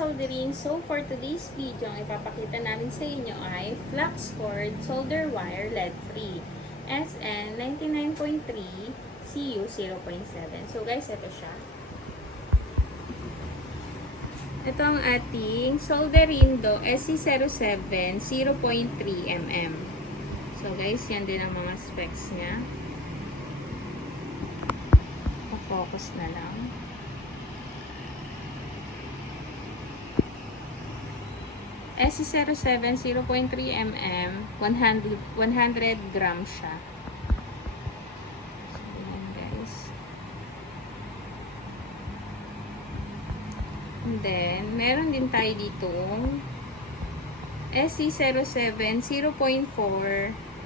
soldering. So for today's video, ang ipapakita namin sa inyo ay flux cord solder wire lead free SN 99.3 CU 0.7. So guys, ito siya. Ito ang ating solderindo SC07 0.3 mm. So guys, yan din ang mga specs niya. Focus na lang. SC07 0.3 mm 100 grams siya. So, yan guys. And then, meron din tayo ditong SC07 0.4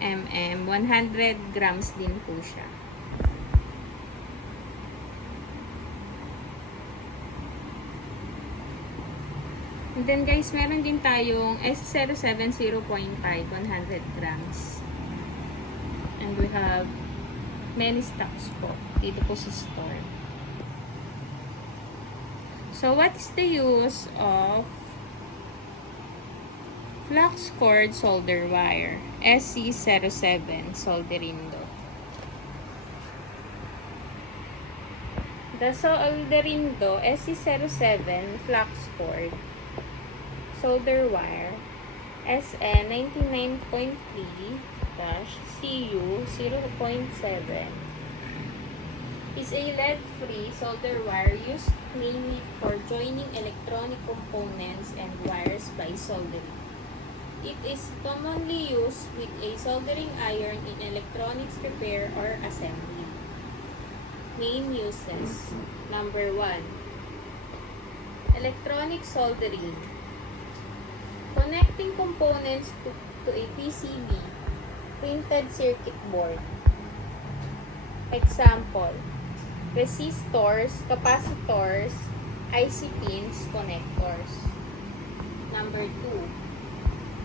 mm 100 grams din po siya. And then guys, meron din tayong S07 0.5 100 grams. And we have many stocks po dito po sa store. So what is the use of flux cord solder wire SC07 solderindo? The solderindo SC07 flux cord solder wire SN 99.3-CU 0.7 is a lead-free solder wire used mainly for joining electronic components and wires by soldering. It is commonly used with a soldering iron in electronics repair or assembly. Main uses. Number 1. Electronic soldering. Connecting components to a PCB, printed circuit board. Example, resistors, capacitors, IC pins, connectors. Number 2,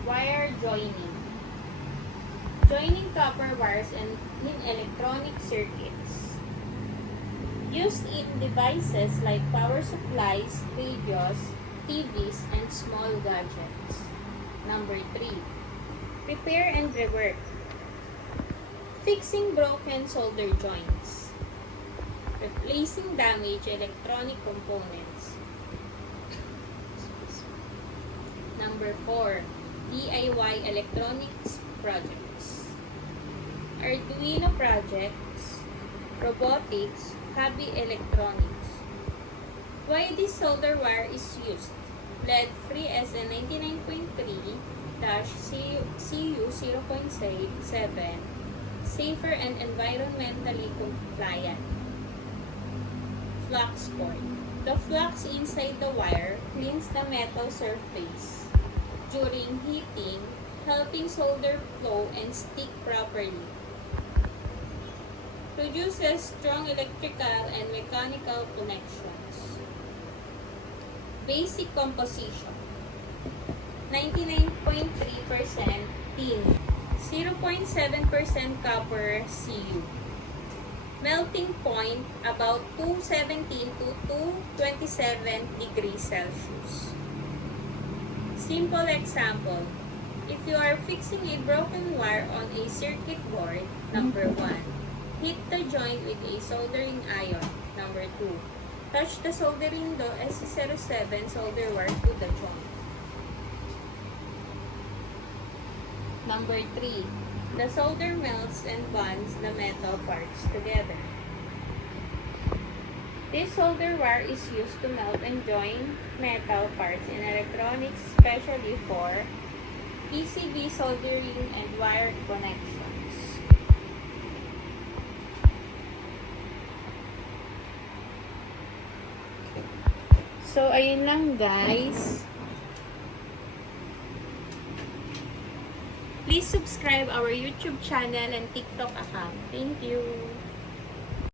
wire joining. Joining copper wires in electronic circuits. Used in devices like power supplies, radios, TVs, and small gadgets. Number 3, repair and rework. Fixing broken solder joints. Replacing damaged electronic components. Number 4, DIY electronics projects. Arduino projects, robotics, hobby electronics. Why this solder wire is used? Lead-free SN 99.3-CU 0.7, safer and environmentally compliant. Flux cord. The flux inside the wire cleans the metal surface during heating, helping solder flow and stick properly. Produces strong electrical and mechanical connections. Basic composition: 99.3% tin, 0.7% copper Cu. Melting point about 217 to 227 degrees Celsius. Simple example: if you are fixing a broken wire on a circuit board, number 1, hit the joint with a soldering iron. Number 2, touch the solderindo SC07 solder wire to the joint. Number 3, the solder melts and bonds the metal parts together. This solder wire is used to melt and join metal parts in electronics, especially for PCB soldering and wire connections. So, ayun lang guys. Please subscribe our YouTube channel and TikTok account. Thank you.